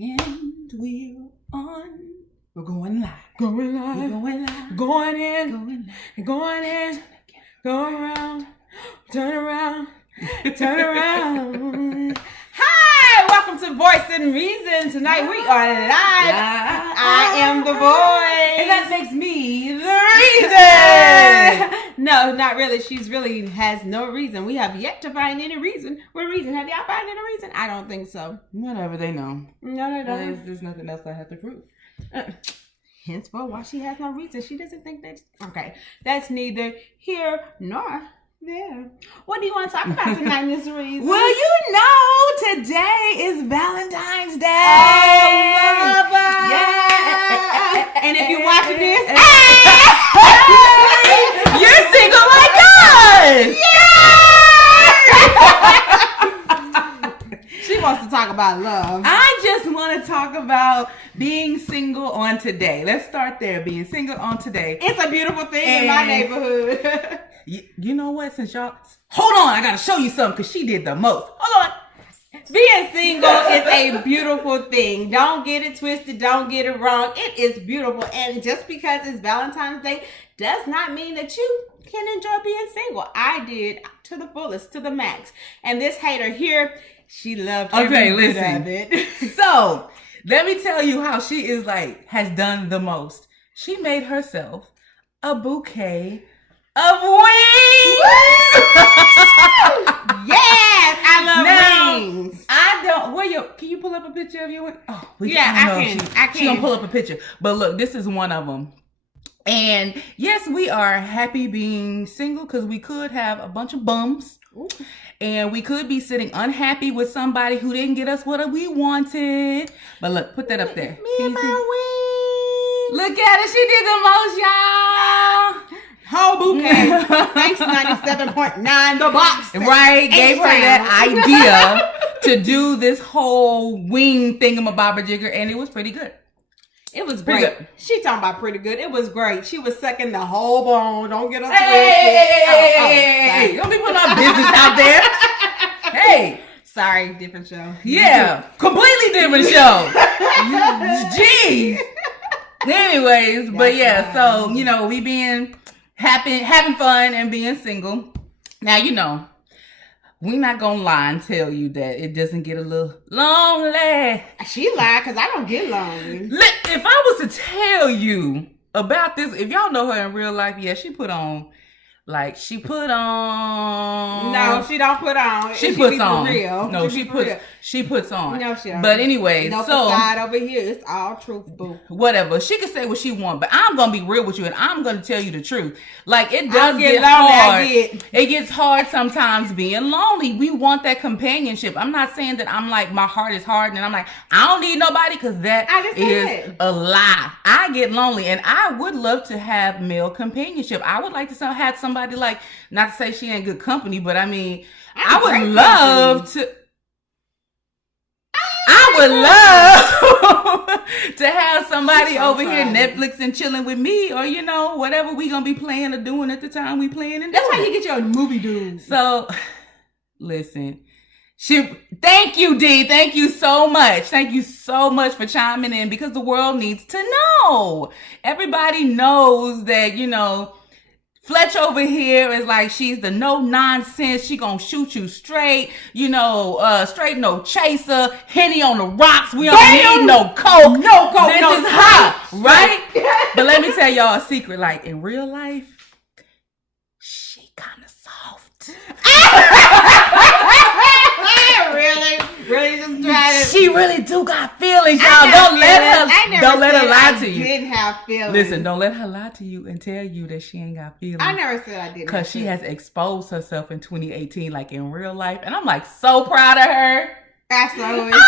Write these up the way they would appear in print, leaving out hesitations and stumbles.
And we're on. We're going live. Going live. We're going live. Going in. Going live. Going in. Going around. Turn around. Turn around. Hi, welcome to Voice and Reason. Tonight we are live. I am the voice. And that makes me the reason. No, not really. She's really has no reason. We have yet to find any reason. What reason? Have y'all found any reason? I don't think so. Whatever, they know. No, they don't. There's nothing else I have to prove. Henceforth, why she has no reason. She doesn't think that. Okay, that's neither here nor there. What do you want to talk about tonight, Miss Reason? Well, you know, today is Valentine's Day. Oh, lover. Yeah. And if you're watching this, you're single like us. She wants to talk about love. I just want to talk about being single on today. Let's start there. Being single on today. It's a beautiful thing in my neighborhood. You know what? Since y'all... Hold on. I got to show you something because she did the most. Hold on. Being single is a beautiful thing. Don't get it twisted. Don't get it wrong. It is beautiful. And just because it's Valentine's Day does not mean that you can enjoy being single. I did to the fullest, to the max. And this hater here, she loved every bit of it. So, let me tell you how she is has done the most. She made herself a bouquet of wings. Yes, I love wings. I don't. Can you pull up a picture of your wing? Oh, I can. She gonna pull up a picture. But look, this is one of them. And yes, we are happy being single because we could have a bunch of bums. Ooh. And we could be sitting unhappy with somebody who didn't get us what we wanted. But look, put that up there. Me and my wings. Look at her. She did the most, y'all. Whole bouquet. Thanks 97.9 the box. Right. Gave her that idea to do this whole wing thingamabobber-jigger. And it was pretty good. It was great. She talking about pretty good. It was great. She was sucking the whole bone. Don't get us twisted. Hey, don't be putting our business out there. Hey. Sorry, different show. Yeah, completely different show. Jeez. Anyways, but yeah, so, we being happy, having fun and being single. Now, we're not going to lie and tell you that it doesn't get a little lonely. She lied because I don't get lonely. If I was to tell you about this, if y'all know her in real life, yeah, she put on. No, she don't put on. She puts on. For real. No, she puts on. No, she don't. But anyway, no facade over here. It's all truth, boo. Whatever. She can say what she wants, but I'm gonna be real with you, and I'm gonna tell you the truth. It does get hard. It gets hard sometimes being lonely. We want that companionship. I'm not saying that I'm my heart is hard, and I'm I don't need nobody, because that is a lie. I get lonely, and I would love to have male companionship. I would like to have somebody not to say she ain't good company, but I mean, I would love to have somebody over here Netflix and chilling with me, or whatever we gonna be playing or doing at the time we playing. And that's how you get your movie dude. So, listen. Thank you, D. Thank you so much. Thank you so much for chiming in, because the world needs to know. Everybody knows that, Fletch over here is she's the no nonsense. She gonna shoot you straight, straight no chaser. Henny on the rocks. We don't need no coke. No coke. This is hot, right? But let me tell y'all a secret. In real life, she kind of soft. Really just trying to. She really do got feelings, y'all. Don't let her lie to you. I didn't have feelings. Listen, don't let her lie to you and tell you that she ain't got feelings. I never said I didn't. Because she has exposed herself in 2018, in real life, and I'm so proud of her. Absolutely.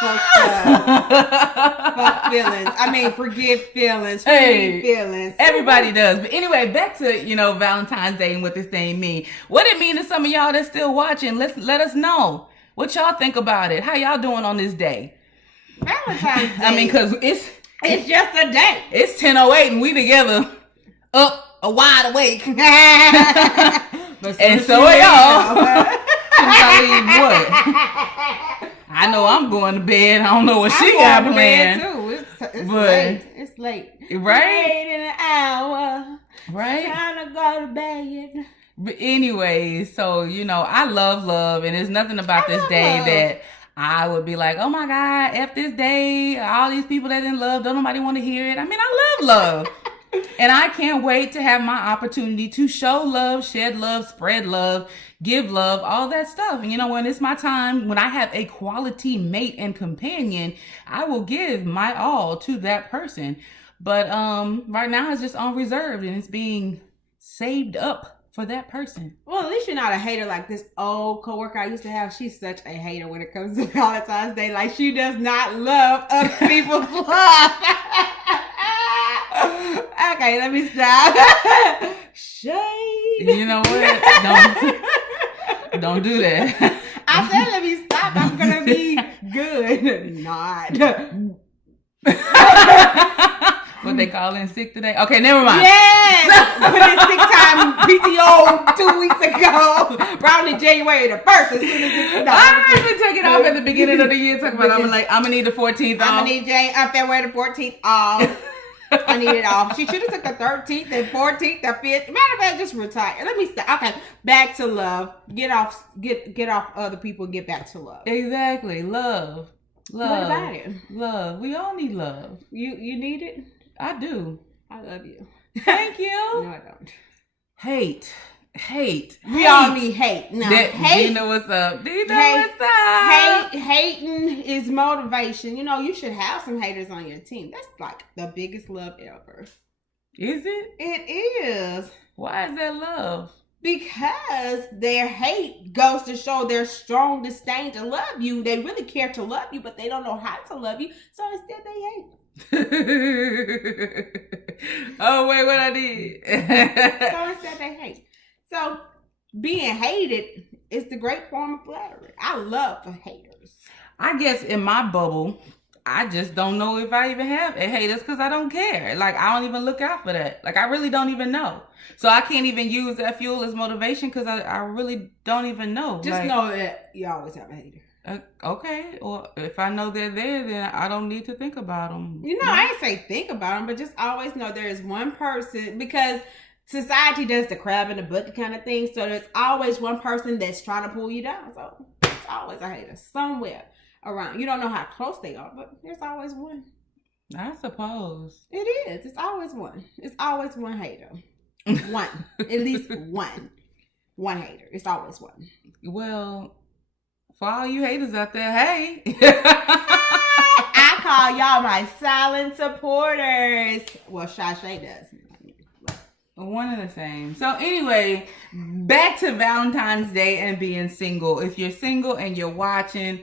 Fuck feelings. I mean, forgive feelings. Feelings. Everybody does. But anyway, back to Valentine's Day and what this thing mean. What it mean to some of y'all that's still watching? Let us know what y'all think about it. How y'all doing on this day? Valentine's Day. I mean, because it's just a day. It's 10:08 and we together, up a wide awake, and so are y'all. What? I I know I'm going to bed. I don't know what she got planned. It's late. It's late. Right? Late in an hour. Right? Time to go to bed. But anyway, so, you know, I love, and there's nothing about this day that I would be like, oh my God, F this day, all these people that in love, don't nobody want to hear it. I mean, I love. And I can't wait to have my opportunity to show love, shed love, spread love, give love, all that stuff. And you know, when it's my time, when I have a quality mate and companion, I will give my all to that person. But right now it's just on reserve and it's being saved up for that person. Well, at least you're not a hater like this old coworker I used to have. She's such a hater when it comes to Valentine's Day. Like, she does not love other people's love. Okay, let me stop. Shade. You know what? Don't do that. I said let me stop. I'm gonna be good. Not. What they call in sick today? Okay, never mind. Yes! Put in sick time PTO 2 weeks ago. Probably January the 1st. As soon as it's I've been taking off at the beginning of the year. Talking about I'm gonna need the 14th off. I'm gonna need February the 14th off. I need it off. She should have took the 13th and 14th, the 5th. Matter of fact, just retire. Let me stop. Okay, back to love. Get off other people and get back to love. Exactly. Love. What about it? Love. We all need love. You need it? I do. I love you. Thank you. No, I don't. Hate. We all need hate. No, hate. Dina, what's up? Dina, what's up? Hating is motivation. You know, you should have some haters on your team. That's like the biggest love ever. Is it? It is. Why is that love? Because their hate goes to show their strong disdain to love you. They really care to love you, but they don't know how to love you. So instead they hate. Oh, wait, what I did? So instead they hate. So being hated is the great form of flattery. I love the haters. I guess in my bubble, I just don't know if I even have haters because I don't care. Like, I don't even look out for that. Like, I really don't even know. So I can't even use that fuel as motivation because I really don't even know. Just know that you always have a hater. Okay. Or if I know they're there, then I don't need to think about them. You know, I ain't say think about them, but just always know there is one person, because society does the crab in the bucket kind of thing. So there's always one person that's trying to pull you down. So there's always a hater somewhere around. You don't know how close they are, but there's always one. I suppose. It is. It's always one. It's always one hater. One. At least one. One hater. It's always one. Well, for all you haters out there, hey. I call y'all my silent supporters. Well, Shashay does. One and the same. So anyway, back to Valentine's Day and being single. If you're single and you're watching,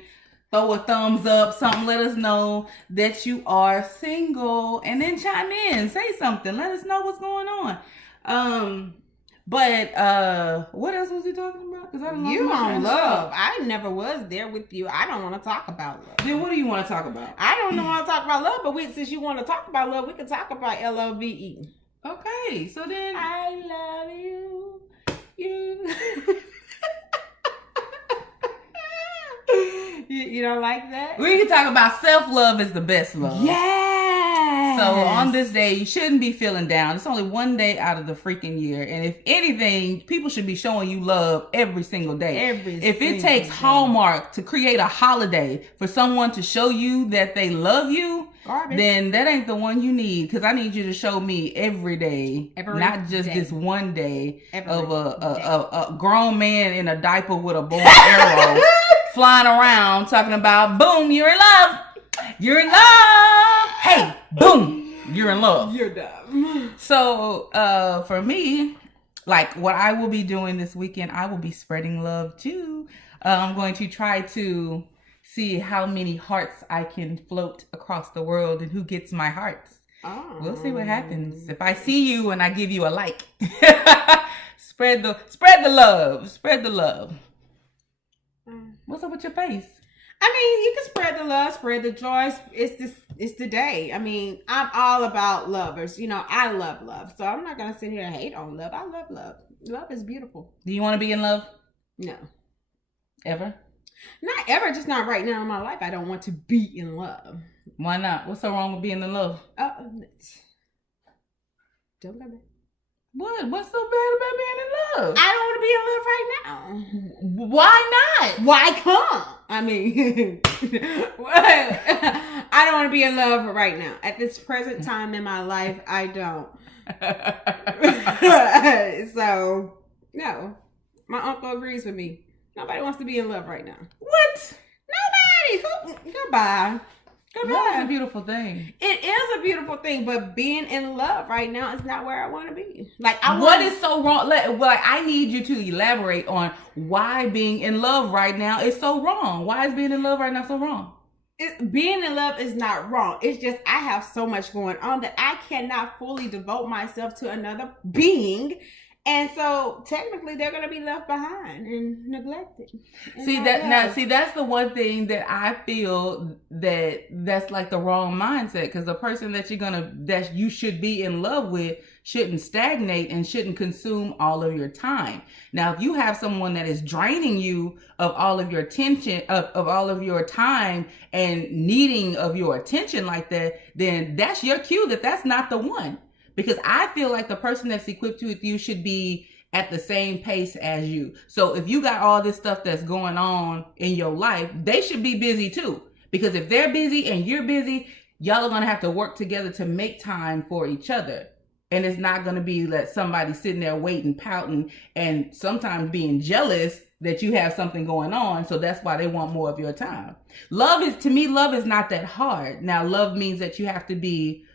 throw a thumbs up, something, let us know that you are single, and then chime in, say something, let us know what's going on. But what else was he talking about? Because I don't know. You on love. I never was there with you. I don't want to talk about love. Then what do you want to talk about? I don't want to talk about love, but since you want to talk about love, we can talk about LOVE. Okay, so then I love you. You don't like that? We can talk about self-love is the best love. Yes. So on this day, you shouldn't be feeling down. It's only one day out of the freaking year. And if anything, people should be showing you love every single day. If it takes Hallmark to create a holiday for someone to show you that they love you, then that ain't the one you need. Because I need you to show me every day, not just this one day of a grown man in a diaper with a bow and arrow flying around talking about, boom, you're in love. You're in love. Hey, boom, you're in love. You're dumb. So for me, like what I will be doing this weekend, I will be spreading love too. I'm going to try to see how many hearts I can float across the world and who gets my hearts. Oh. We'll see what happens. If I see you and I give you a like, spread the love. Spread the love. What's up with your face? I mean, you can spread the love, spread the joy. It's the day. I mean, I'm all about lovers. You know, I love love. So I'm not going to sit here and hate on love. I love love. Love is beautiful. Do you want to be in love? No. Ever? Not ever, just not right now in my life. I don't want to be in love. Why not? What's so wrong with being in love? Don't go back. What? What's so bad about being in love? I don't want to be in love right now. Why not? Why come? I mean, I don't want to be in love right now. At this present time in my life, I don't. So, no. My uncle agrees with me. Nobody wants to be in love right now. What? Nobody. Goodbye. Love is a beautiful thing. It is a beautiful thing, but being in love right now is not where I want to be. Like, what is so wrong? Like, I need you to elaborate on why being in love right now is so wrong. Why is being in love right now so wrong? Being in love is not wrong. It's just I have so much going on that I cannot fully devote myself to another being. And so technically they're going to be left behind and neglected. And see, that's the one thing that I feel that's like the wrong mindset, because the person that you should be in love with shouldn't stagnate and shouldn't consume all of your time. Now, if you have someone that is draining you of all of your attention, of all of your time and needing of your attention like that, then that's your cue that that's not the one. Because I feel like the person that's equipped with you should be at the same pace as you. So if you got all this stuff that's going on in your life, they should be busy too. Because if they're busy and you're busy, y'all are going to have to work together to make time for each other. And it's not going to be that somebody sitting there waiting, pouting, and sometimes being jealous that you have something going on. So that's why they want more of your time. Love is not that hard. Now, love means that you have to be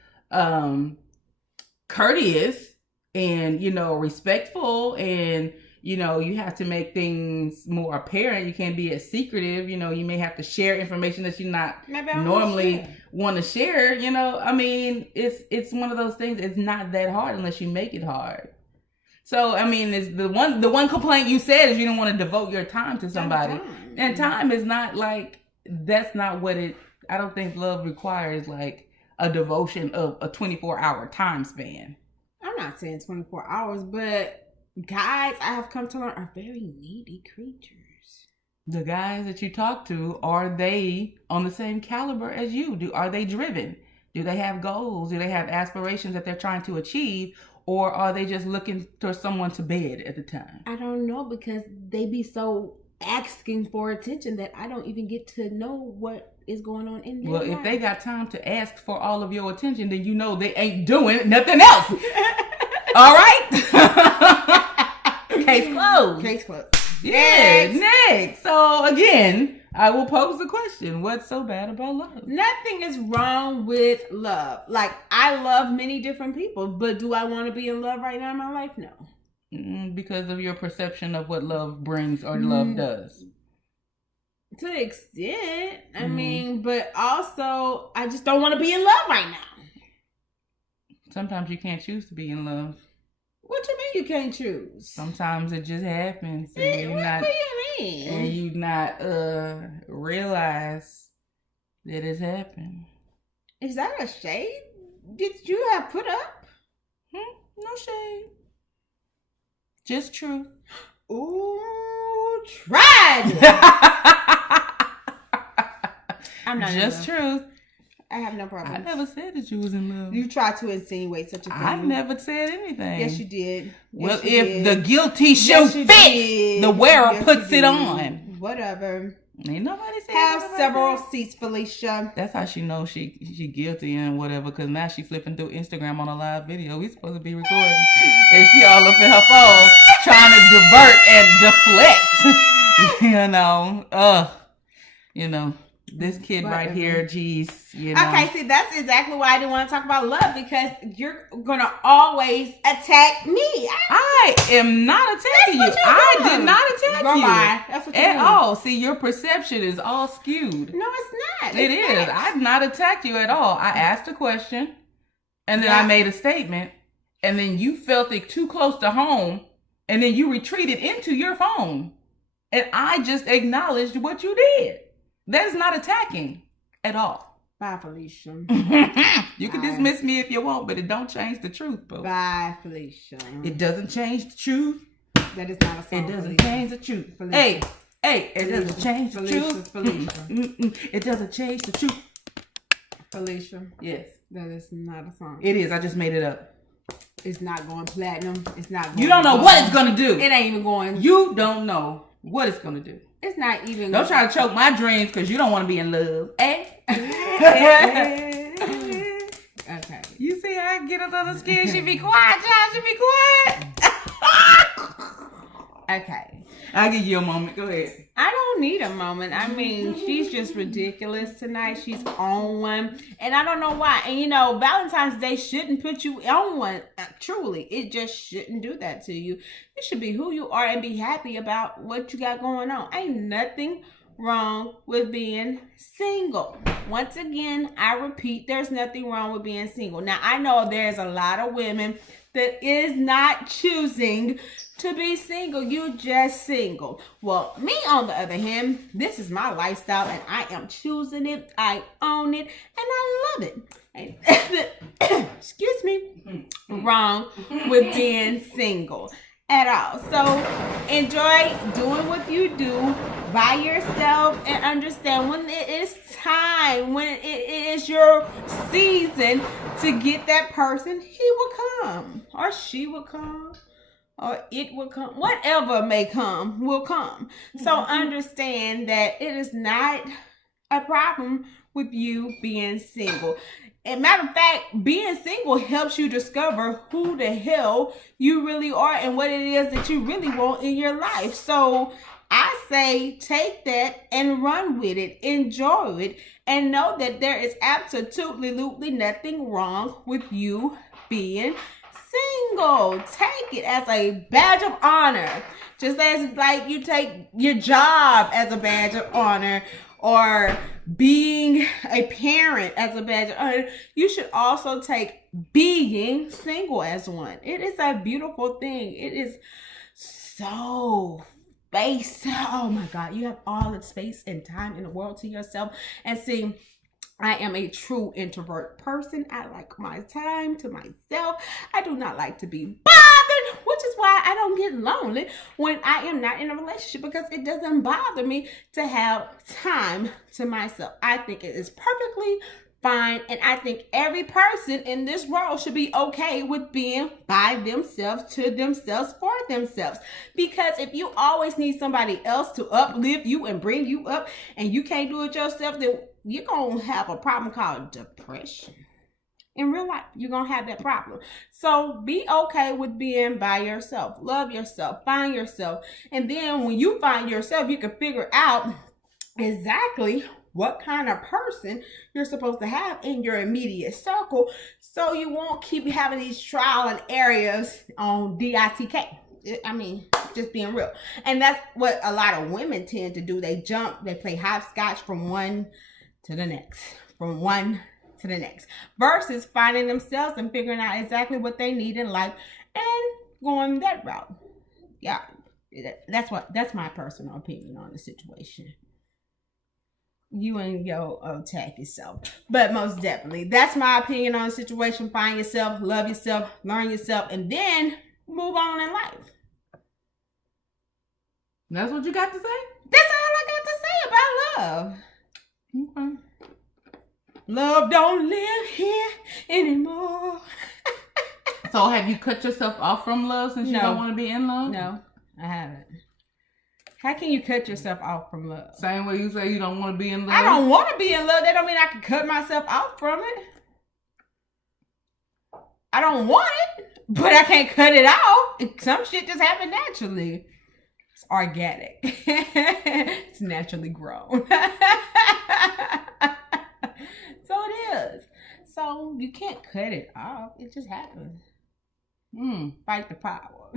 courteous and, respectful, and, you have to make things more apparent. You can't be as secretive. You may have to share information that you not normally want to share. I mean, it's one of those things. It's not that hard unless you make it hard. So, I mean, it's the one complaint you said is you don't want to devote your time to somebody. And time is not that's not what I don't think love requires like a devotion of a 24-hour time span. I'm not saying 24 hours, but guys I have come to learn are very needy creatures. The guys that you talk to, are they on the same caliber as you? Are they driven? Do they have goals? Do they have aspirations that they're trying to achieve? Or are they just looking for someone to bed at the time? I don't know, because they be so asking for attention that I don't even get to know what is going on in their life. If they got time to ask for all of your attention, then they ain't doing nothing else. All right? Case closed. Case closed. Yeah, next. So again, I will pose the question: what's so bad about love? Nothing is wrong with love. Like, I love many different people, but do I want to be in love right now in my life? No. Because of your perception of what love brings or love does. To an extent. I mean, but also, I just don't want to be in love right now. Sometimes you can't choose to be in love. What you mean you can't choose? Sometimes it just happens. What do you mean? And you not realize that it's happened. Is that a shade? Did you have put up? No shade. Just truth. Ooh, tried. I'm not just truth. I have no problem. I never said that you was in love. You tried to insinuate such a thing. I never said anything. Yes, you did. Well, if the guilty shoe fits, the wearer puts it on. Whatever. Ain't nobody said have several seats, Felicia. That's how she knows she guilty and whatever, because now she flipping through Instagram on a live video. We supposed to be recording. And she all up in her phone trying to divert and deflect. This kid right here, geez. Okay, see, that's exactly why I didn't want to talk about love, because you're going to always attack me. I am not attacking you. I did not attack you. That's what you're at all. See, your perception is all skewed. No, it's not. It is. I've not attacked you at all. I asked a question, and then I made a statement, and then you felt it too close to home, and then you retreated into your phone, and I just acknowledged what you did. That is not attacking at all. Bye, Felicia. You can dismiss me if you want, but it don't change the truth, bro. Bye, Felicia. It doesn't change the truth. That is not a song. It doesn't change the truth. Felicia. Hey, Hey, it doesn't change the truth. Felicia. It doesn't change the truth. Felicia. Yes. That is not a song. It is. I just made it up. It's not going platinum. It's not going You don't know what it's going to do. It ain't even going. You don't know what it's going to do. It's not even Don't try to choke my dreams because you don't want to be in love. Eh? Okay. You see how I get under the skin? She be quiet, John. She be quiet. Okay. I'll give you a moment. Go ahead. I don't need a moment. I mean, she's just ridiculous tonight. She's on one. And I don't know why. And you know, Valentine's Day shouldn't put you on one. Truly. It just shouldn't do that to you. You should be who you are and be happy about what you got going on. Ain't nothing wrong with being single. Once again, I repeat, there's nothing wrong with being single. Now, I know there's a lot of women that is not choosing to be single. You just single. Well, me on the other hand, this is my lifestyle and I am choosing it. I own it and I love it. Excuse me. Wrong with being single at all. So enjoy doing what you do by yourself and understand when it is time, when it is your season to get that person, he will come or she will come or it will come. Whatever may come will come. So understand that it is not a problem with you being single. And matter of fact, being single helps you discover who the hell you really are and what it is that you really want in your life. So I say take that and run with it, enjoy it, and know that there is absolutely nothing wrong with you being single. Take it as a badge of honor. Just as like you take your job as a badge of honor, or being a parent as a badge of honor, you should also take being single as one. It is a beautiful thing. It is so space. Oh my God, you have all the space and time in the world to yourself. And see, I am a true introvert person. I like my time to myself. I do not like to be bothered, which is why I don't get lonely when I am not in a relationship, because it doesn't bother me to have time to myself. I think it is perfectly fine, and I think every person in this world should be okay with being by themselves, to themselves, for themselves. Because if you always need somebody else to uplift you and bring you up, and you can't do it yourself, then you're going to have a problem called depression. In real life, you're going to have that problem. So be okay with being by yourself. Love yourself. Find yourself. And then when you find yourself, you can figure out exactly what kind of person you're supposed to have in your immediate circle, so you won't keep having these trial and errors on DITK. I mean, just being real. And that's what a lot of women tend to do. They jump, they play hopscotch from one to the next, from one to the next, versus finding themselves and figuring out exactly what they need in life and going that route. Yeah, that's my personal opinion on the situation. You and your tacky self. But most definitely, that's my opinion on the situation. Find yourself, love yourself, learn yourself, and then move on in life. That's what you got to say? That's all I got to say about love. Okay. Love don't live here anymore. So have you cut yourself off from love since you don't want to be in love? No, I haven't. How can you cut yourself off from love? Same way you say you don't want to be in love? I don't want to be in love. That don't mean I can cut myself off from it. I don't want it, but I can't cut it off. Some shit just happen naturally. It's organic. It's naturally grown. So it is. So you can't cut it off. It just happens. Fight the power.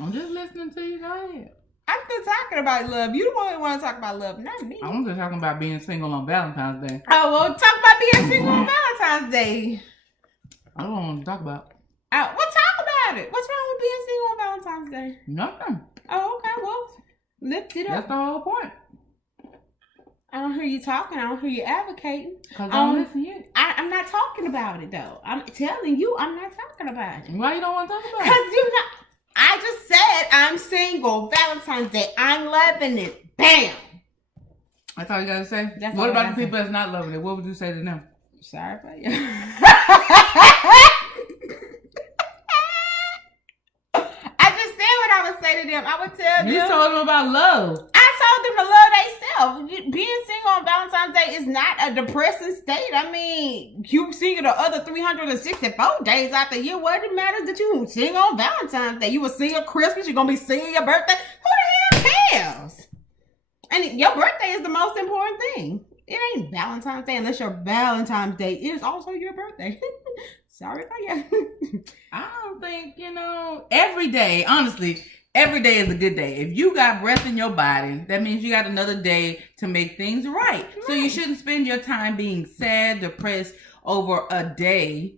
I'm just listening to you. Go ahead. I'm still talking about love. You don't want to talk about love, not me. I'm just talking about being single on Valentine's Day. Oh, well, talk about being single on Valentine's Day. I don't want to talk about. Well, talk about it. What's wrong with being single on Valentine's Day? Nothing. Oh, okay. Well, lift it up. That's the whole point. I don't hear you talking. I don't hear you advocating. Because I don't listen to you. I'm not talking about it, though. I'm telling you, I'm not talking about it. Why you don't want to talk about it? Because you're not. I just said I'm single. Valentine's Day. I'm loving it. Bam. That's all you gotta say? What about the people that's not loving it? What would you say to them? Sorry for you. I just said what I would say to them. I would tell them. You told them about love. I told them to love themselves. Being single on Valentine's Day is not a depressing state. I mean, you single the other 364 days out the year. What it matters that you single on Valentine's Day? You will single Christmas. You're gonna be single your birthday. Who the hell cares? And your birthday is the most important thing. It ain't Valentine's Day unless your Valentine's Day is also your birthday. Sorry if I I don't think, every day, honestly, every day is a good day. If you got breath in your body, that means you got another day to make things right. So you shouldn't spend your time being sad, depressed over a day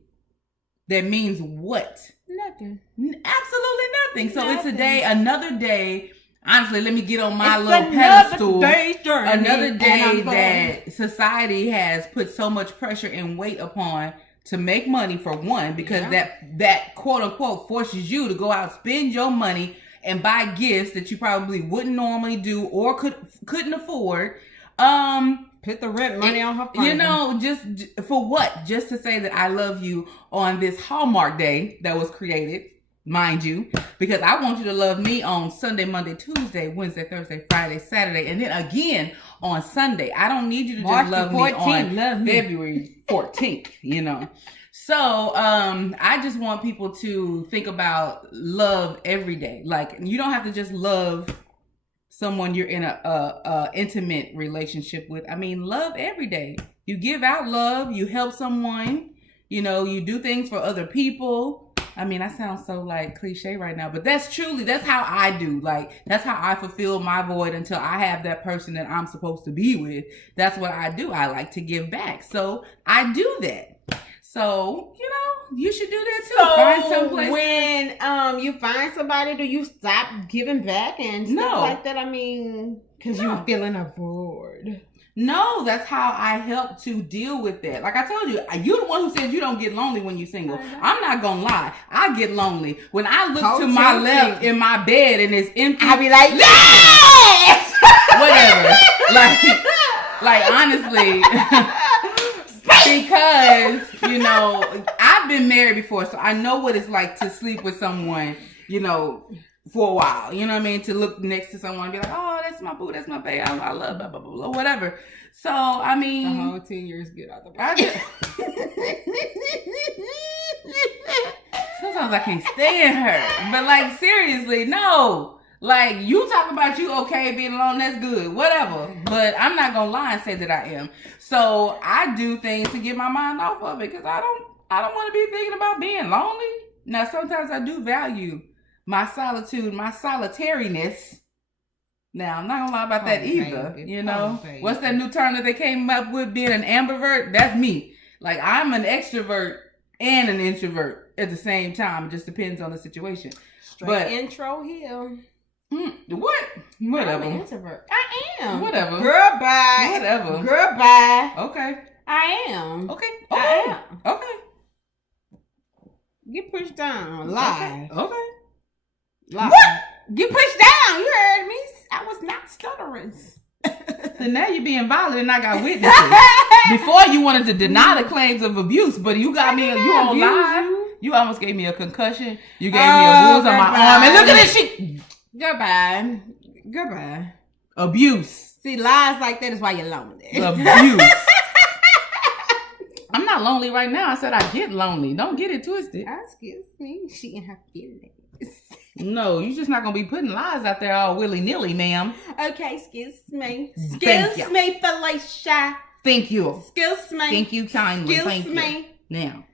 that means what? Nothing. Absolutely nothing. So it's a day, another day. Honestly, let me get on my little pedestal. Another day that society has put so much pressure and weight upon to make money, for one, because that quote unquote forces you to go out, spend your money and buy gifts that you probably wouldn't normally do or couldn't afford. Put the rent money on her phone. Just for what? Just to say that I love you on this Hallmark day that was created. Mind you, because I want you to love me on Sunday, Monday, Tuesday, Wednesday, Thursday, Friday, Saturday, and then again on Sunday. I don't need you to just love me on February 14th, So I just want people to think about love every day. Like, you don't have to just love someone you're in a intimate relationship with. I mean, love every day. You give out love, you help someone, you do things for other people. I mean, I sound so cliche right now, but that's how I do. That's how I fulfill my void until I have that person that I'm supposed to be with. That's what I do. I like to give back. So I do that. So, you should do that too. So find someplace. When you find somebody, do you stop giving back and stuff like that? I mean, because you're feeling a void. No, that's how I help to deal with that. Like I told you, you're the one who said you don't get lonely when you're single. I'm not gonna lie, I get lonely when I look to my left in my bed and it's empty. I be like, yes, whatever. Like honestly, because I've been married before, so I know what it's like to sleep with someone, for a while, you know what I mean? To look next to someone and be like, oh, that's my boo, that's my babe, I love blah, blah, blah, blah, whatever. So, I mean... The whole 10 years get out the bed. Sometimes I can't stand her. But, seriously, no. You talk about you okay being alone, that's good, whatever. But I'm not going to lie and say that I am. So, I do things to get my mind off of it because I don't want to be thinking about being lonely. Now, sometimes I do value my solitude, my solitariness. Now, I'm not gonna lie about that either. Baby. What's that new term that they came up with, being an ambivert? That's me. I'm an extrovert and an introvert at the same time. It just depends on the situation. Straight intro here. What? Whatever. I'm an introvert. I am. Whatever. Girl, bye. Whatever. Girl, bye. Okay. I am. Okay. I am. Okay. Get pushed down. Lie. Okay. What? Get pushed down. You heard me. I was not stuttering. So now you're being violent and I got witnesses. Before you wanted to deny the claims of abuse, but you got me, you on live. You almost gave me a concussion. You gave me a bruise on my arm. And look at this shit. Goodbye. Abuse. See, lies like that is why you're lonely. Abuse. I'm not lonely right now. I said I get lonely. Don't get it twisted. Excuse me. She and her feelings. No, you're just not going to be putting lies out there all willy-nilly, ma'am. Okay, excuse me. Excuse me, Felicia. Thank you. Excuse me. Thank you kindly. Excuse me. You. Now,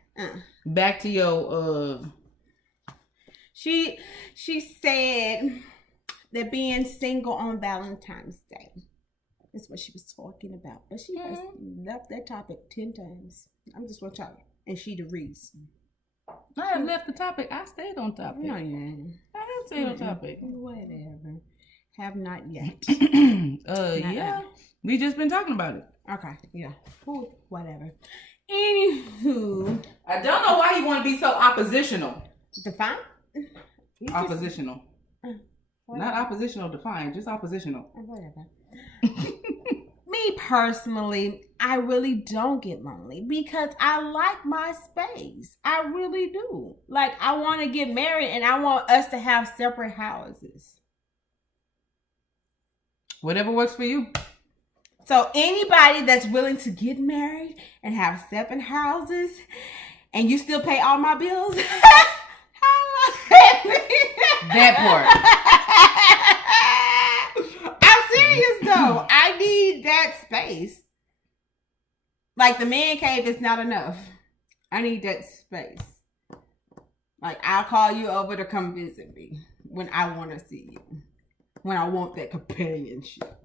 back to your... She said that being single on Valentine's Day is what she was talking about. But she has left that topic 10 times. I'm just going to tell her. And she the reason. I have left the topic. I stayed on topic. No, you ain't. I have stayed on topic. Whatever. Have not yet. Yeah. We just been talking about it. Okay. Yeah. Whatever. Anywho. I don't know why you want to be so oppositional. Define? Oppositional. Not oppositional defined, just oppositional. Whatever. Me personally, I really don't get lonely because I like my space. I really do. Like, I want to get married and I want us to have separate houses. Whatever works for you. So anybody that's willing to get married and have separate houses and you still pay all my bills, that part. I'm serious though. I need that space. Like, the man cave is not enough. I need that space. Like, I'll call you over to come visit me when I want to see you. When I want that companionship.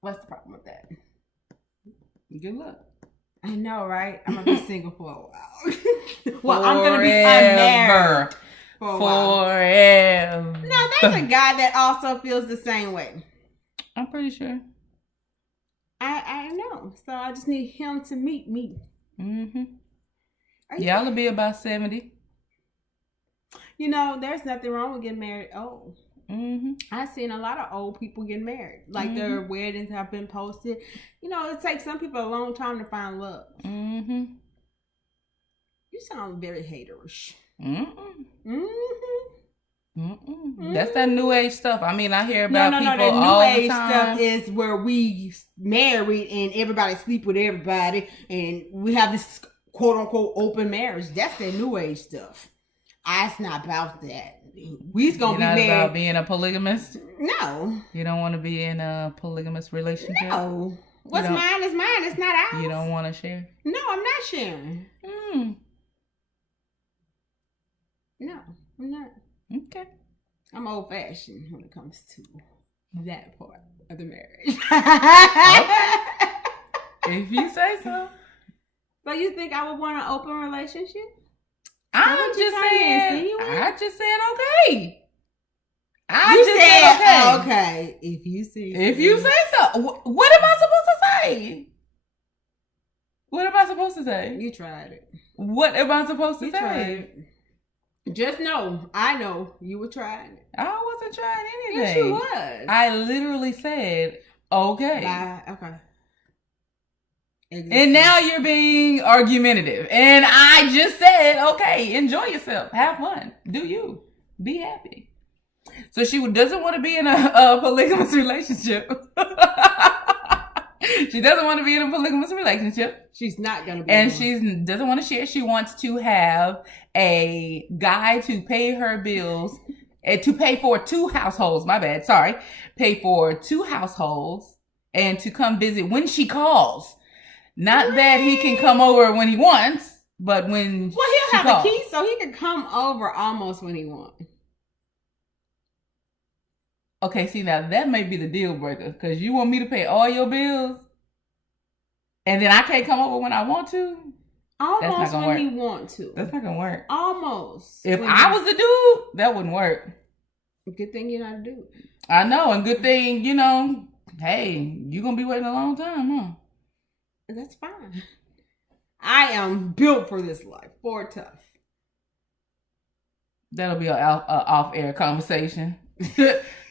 What's the problem with that? Good luck. I know, right? I'm going to be single for a while. Well, I'm going to be unmarried for a while. Forever. No, there's a guy that also feels the same way. I'm pretty sure. I know. So I just need him to meet me. Y'all will be about 70. You know, there's nothing wrong with getting married old. I've seen a lot of old people get married. Like, their weddings have been posted. You know, it takes some people a long time to find love. You sound very haterish. That's that new age stuff. I mean, I hear about people the all new age the time. stuff is where we married and everybody sleep with everybody and we have this quote unquote open marriage. That's the new age stuff. It's not about that. We's gonna be married. About being a polygamist? No. You don't want to be in a polygamous relationship? No. What's mine is mine. It's not ours. You don't want to share? No, I'm not sharing. No, I'm not. Okay. I'm old fashioned when it comes to that part of the marriage. If you say so. But you think I would want an open relationship? I just said okay. Okay. If you say so. What am I supposed to say? What am I supposed to say? You tried it. What am I supposed to say? Tried it. Just know, I know you were trying it. I wasn't trying anything. Yes, you was. I literally said okay. Okay. Exactly. And now you're being argumentative. And I just said, okay, enjoy yourself. Have fun. Do you. Be happy. So she doesn't want to be in a polygamous relationship. She doesn't want to be in a polygamous relationship. She's not going to be. And she doesn't want to share. She wants to have a guy to pay her bills, to pay for 2 households. My bad. Sorry. Pay for 2 households and to come visit when she calls. Not that he can come over when he wants, but when he'll have a key so he can come over almost when he wants. Okay, see, now that may be the deal breaker. Because you want me to pay all your bills and then I can't come over when I want to? Almost when he want to. That's not going to work. Almost. If I was the dude, that wouldn't work. Good thing you're not a dude. I know, and good thing, hey, you're going to be waiting a long time, huh? That's fine. I am built for this life. For tough. That'll be an off-air conversation.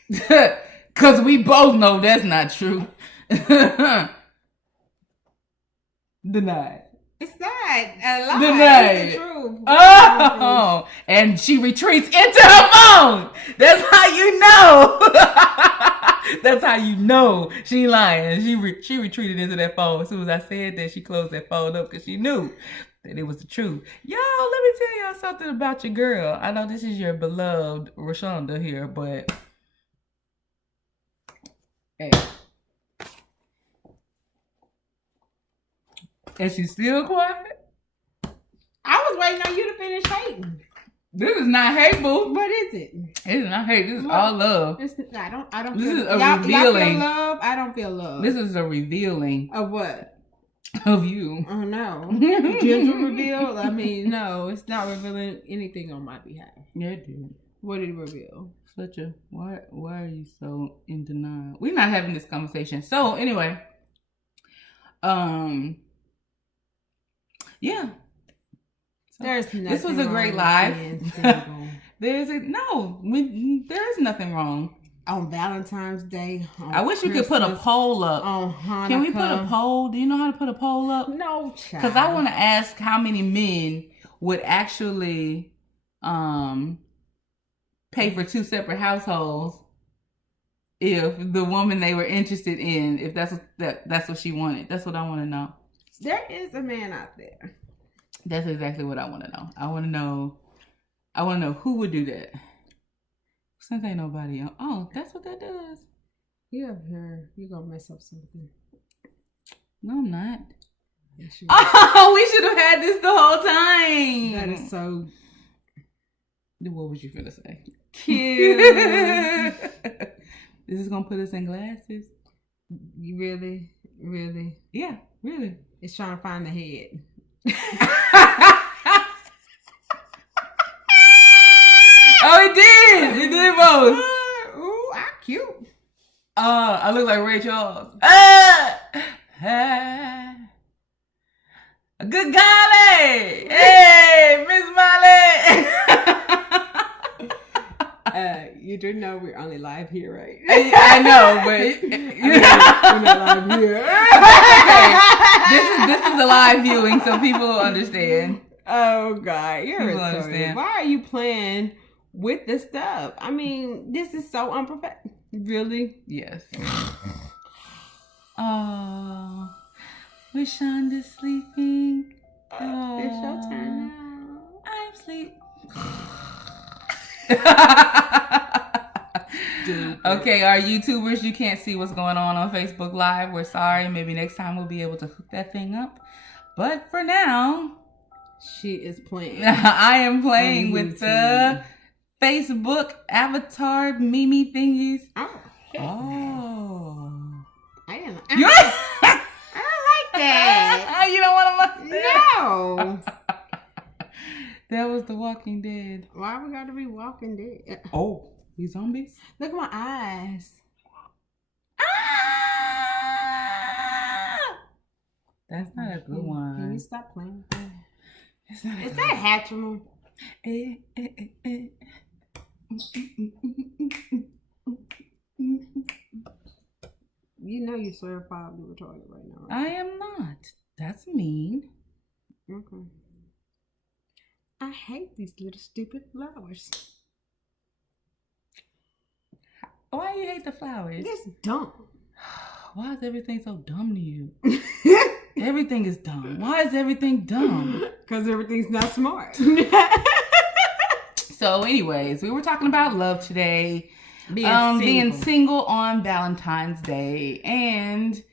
Because we both know that's not true. Denied. It's not a lie. Denied. It's the truth. Oh, and she retreats into her phone. That's how you know. That's how you know she lying. She retreated into that phone. As soon as I said that, she closed that phone up because she knew that it was the truth. Y'all, let me tell y'all something about your girl. I know this is your beloved Rashonda here, but hey. And she's still quiet? I was waiting on you to finish hating. This is not hate, boo. What is it? It is not hate. This is all love. I don't. This feel, is a y'all revealing. feel love. I don't feel love. This is a revealing of what? Of you. Oh no, gentle reveal. I mean, no, it's not revealing anything on my behalf. Yeah, it did. What did it reveal? Fletcher, why are you so in denial? We're not having this conversation. So anyway, yeah. So this was a great live. There is nothing wrong. On Valentine's Day. I wish you could put a poll up. On Hanukkah. Can we put a poll? Do you know how to put a poll up? No, child. Because I want to ask how many men would actually pay for 2 separate households if the woman they were interested in, if that's what she wanted. That's what I want to know. There is a man out there. That's exactly what I want to know. I want to know who would do that. Since ain't nobody else. Oh, that's what that does. You have her. You're going to mess up something. No, I'm not. Yes, oh, we should have had this the whole time. That is so... What was you finna say? Cute. This is going to put us in glasses? You really? Really? Yeah, really. It's trying to find the head. Oh, it did. It did both. Ooh, I'm cute. I look like Ray Charles. Good golly. Hey, Miss Molly. You do know we're only live here, right? I know, but we're not live here. Okay. This is a live viewing, so people will understand. Oh God, you're people understand. Why are you playing with the stuff? I mean, this is so unprofessional. Really? Yes. Oh, we're Shonda's sleeping. Oh, it's your turn now. I'm asleep. Okay, our YouTubers, you can't see what's going on Facebook Live. We're sorry. Maybe next time we'll be able to hook that thing up. But for now, she is playing. I am playing with the Facebook avatar Mimi thingies. Oh. I don't like that. You don't want to No. That was The Walking Dead. Why we gotta be Walking Dead? Oh, these zombies? Look at my eyes. That's not a good one. Can you stop playing? Is that Hatchimal? You know you're certifiably retarded right now. Right? I am not. That's mean. Okay. I hate these little stupid flowers. Why you hate the flowers? It's dumb. Why is everything so dumb to you? Everything is dumb. Why is everything dumb? Because everything's not smart. So anyways, we were talking about love today. Being single on Valentine's Day. And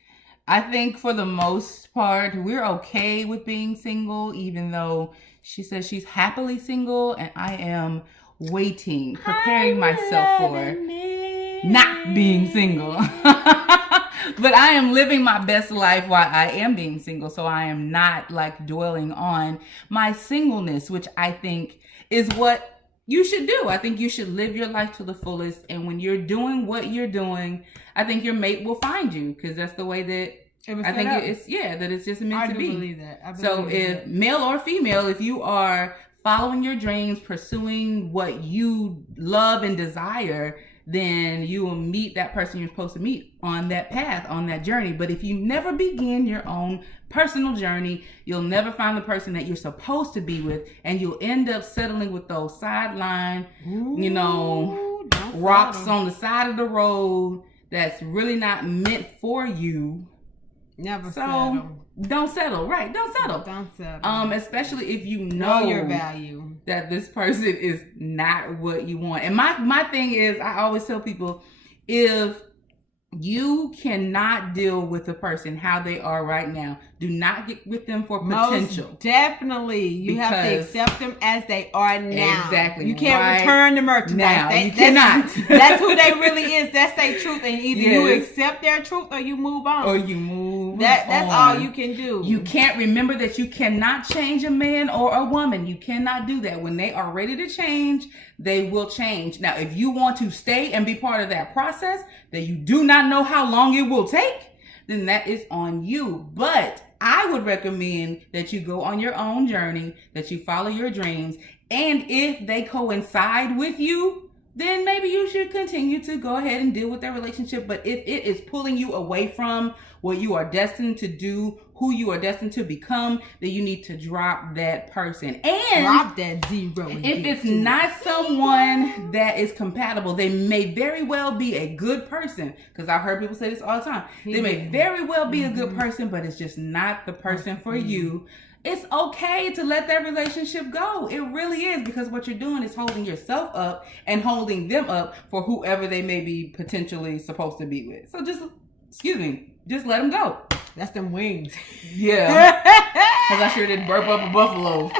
I think for the most part, we're okay with being single, even though she says she's happily single and I am waiting, preparing myself for not being single. But I am living my best life while I am being single. So I am not like dwelling on my singleness, which I think is what you should do. I think you should live your life to the fullest. And when you're doing what you're doing, I think your mate will find you, because that's the way that I think that it's just meant to be. I believe that. So if male or female, if you are following your dreams, pursuing what you love and desire, then you will meet that person you're supposed to meet on that path, on that journey. But if you never begin your own personal journey, you'll never find the person that you're supposed to be with, and you'll end up settling with those sideline, rocks on the side of the road that's really not meant for you. Never settle. Don't settle. Right. Don't settle. Don't settle. Especially if you know your value, that this person is not what you want. And my thing is, I always tell people, if you cannot deal with a person how they are right now, do not get with them for potential. Most definitely. You have to accept them as they are now. Exactly. You can't return the merchandise. Now. You cannot. That's who they really is. That's their truth. And either you accept their truth or you move on. That's all you can do. You can't remember that you cannot change a man or a woman. You cannot do that. When they are ready to change, they will change. Now, if you want to stay and be part of that process that you do not know how long it will take, then that is on you. But I would recommend that you go on your own journey, that you follow your dreams, and if they coincide with you, then maybe you should continue to go ahead and deal with that relationship. But if it is pulling you away from what you are destined to do, who you are destined to become, then you need to drop that person. And drop that zero. If it's not someone that is compatible, they may very well be a good person. Because I've heard people say this all the time. They may very well be a good person, but it's just not the person for you. It's okay to let that relationship go. It really is, because what you're doing is holding yourself up and holding them up for whoever they may be potentially supposed to be with. So just let them go. That's them wings. Yeah. Because I sure did burp up a buffalo.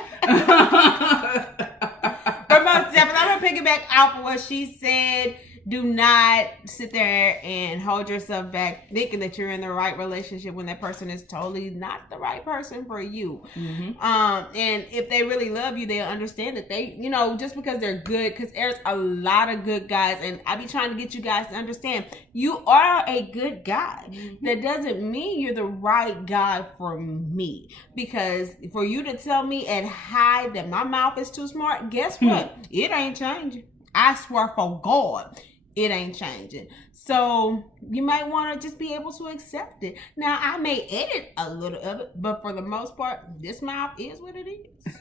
But most definitely, I'm going to piggyback off of what she said. Do not sit there and hold yourself back thinking that you're in the right relationship when that person is totally not the right person for you. Mm-hmm. And if they really love you, they'll understand that they, just because they're good, because there's a lot of good guys, and I be trying to get you guys to understand, you are a good guy. Mm-hmm. That doesn't mean you're the right guy for me, because for you to tell me and hide that my mouth is too smart, guess what? It ain't changing. I swear for God, it ain't changing. So you might want to just be able to accept it. Now, I may edit a little of it, but for the most part, this mouth is what it is.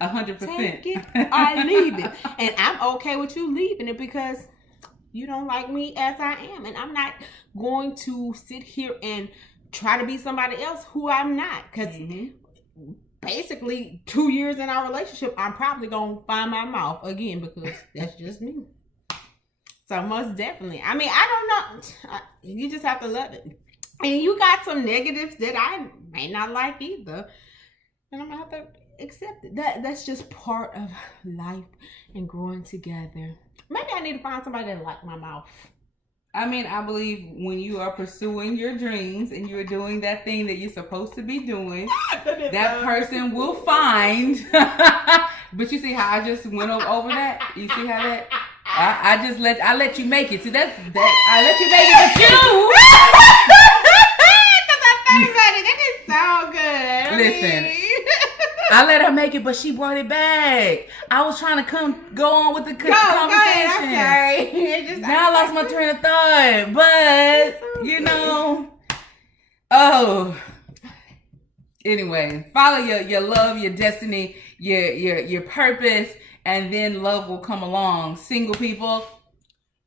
100%. Take it or leave it. And I'm okay with you leaving it, because you don't like me as I am. And I'm not going to sit here and try to be somebody else who I'm not. Because basically 2 years in our relationship, I'm probably gonna find my mouth again, because that's just me. So most definitely, I mean, I don't know, you just have to love it. And you got some negatives that I may not like either, and I'm gonna have to accept it. That's just part of life and growing together. Maybe I need to find somebody that like my mouth. I mean, I believe when you are pursuing your dreams and you're doing that thing that you're supposed to be doing, that person will find. But you see how I just went over that? You see how that? I let you make it. See, that I let you make it, but you. Because I think about it, that didn't sound good. Listen. I let her make it, but she brought it back. I was trying to go on with the conversation. Go ahead, I'm sorry. Now I lost my train of thought, but anyway, follow your love, your destiny, your purpose, and then love will come along. Single people,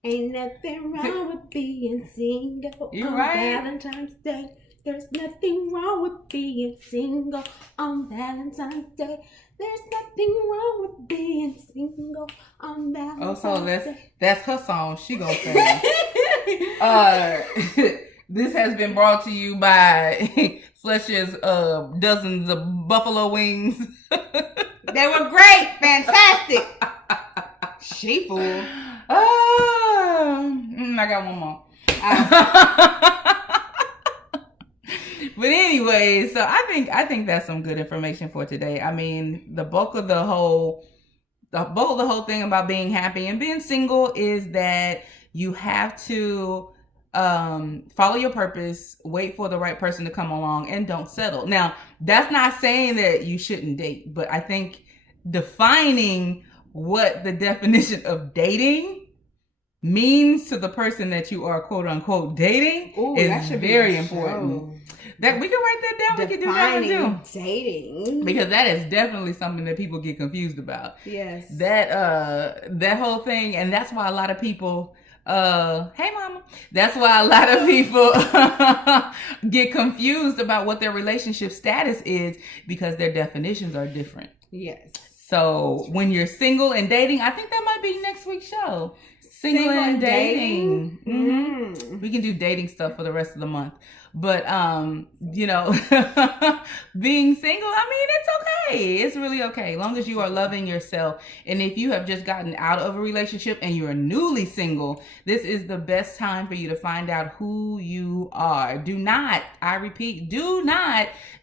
ain't nothing wrong with being single. You're right. Valentine's Day. There's nothing wrong with being single on Valentine's Day. There's nothing wrong with being single on Valentine's Day. That's her song. She gonna sing. This has been brought to you by Fletcher's dozens of buffalo wings. They were great, fantastic. She fool. I got one more. But anyway, so I think that's some good information for today. I mean, the bulk of the whole thing about being happy and being single is that you have to follow your purpose, wait for the right person to come along, and don't settle. Now, that's not saying that you shouldn't date, but I think defining what the definition of dating means to the person that you are quote unquote dating is very important. That we can write that down. We can do that one too. Dating, because that is definitely something that people get confused about. Yes, that whole thing, and that's why a lot of people. Hey mama. That's why a lot of people get confused about what their relationship status is, because their definitions are different. Yes. So when you're single and dating, I think that might be next week's show. Single and dating. Mm-hmm. We can do dating stuff for the rest of the month. But, being single, I mean, it's okay. It's really okay. As long as you are loving yourself. And if you have just gotten out of a relationship and you're newly single, this is the best time for you to find out who you are. Do not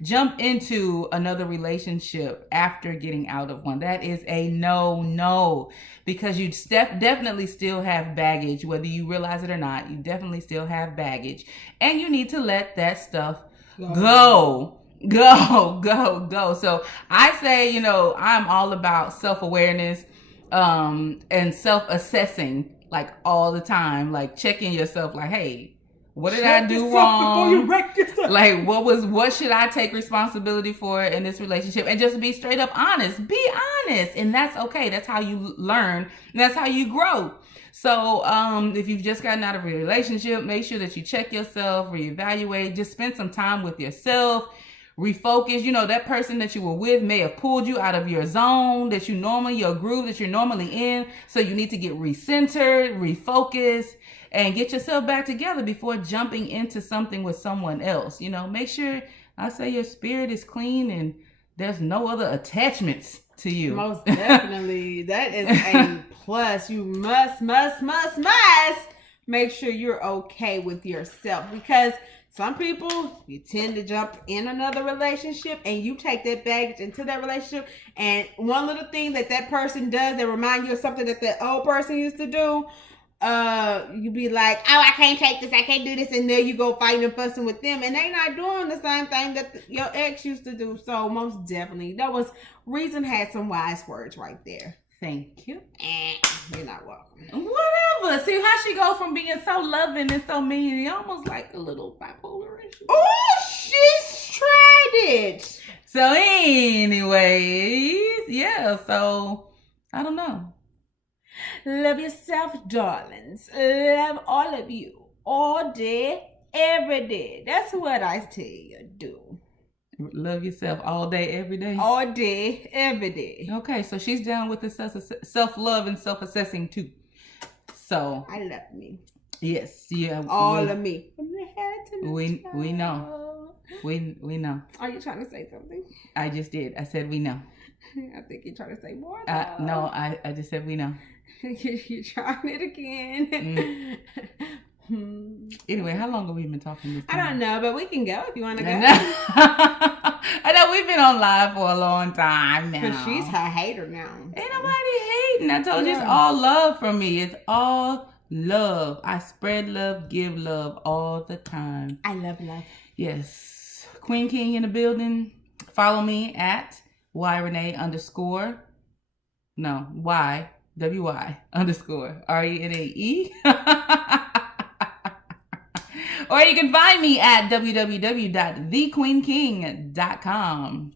jump into another relationship after getting out of one. That is a no. Because you definitely still have baggage, whether you realize it or not. You definitely still have baggage. And you need to let that stuff go. So I say, I'm all about self-awareness, and self-assessing, like all the time, like checking yourself, like, hey, what did I do wrong? Before you wreck yourself. Like, what should I take responsibility for in this relationship? And just be straight up honest. Be honest. And that's okay. That's how you learn. And that's how you grow. So if you've just gotten out of a relationship, make sure that you check yourself, reevaluate, just spend some time with yourself, refocus. That person that you were with may have pulled you out of your zone your groove that you're normally in. So you need to get recentered, refocus, and get yourself back together before jumping into something with someone else. Make sure, I say, your spirit is clean and there's no other attachments to you. Most definitely. That is a plus. You must make sure you're okay with yourself, because some people, you tend to jump in another relationship and you take that baggage into that relationship. And one little thing that person does that remind you of something that the old person used to do, you be like, oh, I can't take this, I can't do this, and there you go fighting and fussing with them, and they not doing the same thing that your ex used to do. So most definitely, that was Reason had some wise words right there. Thank you. You're not welcome. Whatever. See how she go from being so loving and so mean, almost like a little bipolar. Oh, she's tried it. So anyways, yeah, so I don't know. Love yourself, darlings. Love all of you. All day, every day. That's what I tell you to do. Love yourself all day, every day? All day, every day. Okay, so she's down with the self-love and self-assessing too. So I love me. Yes, yeah. All of me. From the head to the we know. We know. Are you trying to say something? I just did. I said we know. I think you're trying to say more. No, I just said we know. You're trying it again. Anyway, how long have we been talking this time? I don't know, but we can go if you want to go. I know we've been on live for a long time now. Because she's her hater now. Ain't nobody hating. I told you it's all love from me. It's all love. I spread love, give love all the time. I love love. Yes. Queen King in the building. Follow me at YRenee_. No, YWY_RENAE. Or you can find me at www.thequeenking.com.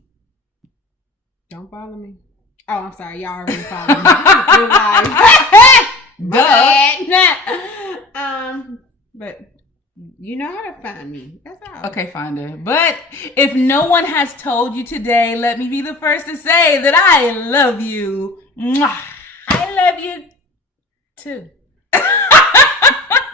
Don't follow me. Oh, I'm sorry. Y'all already follow me. But you know how to find me. That's all. Okay, find her. But if no one has told you today, let me be the first to say that I love you. Mwah. I love you too.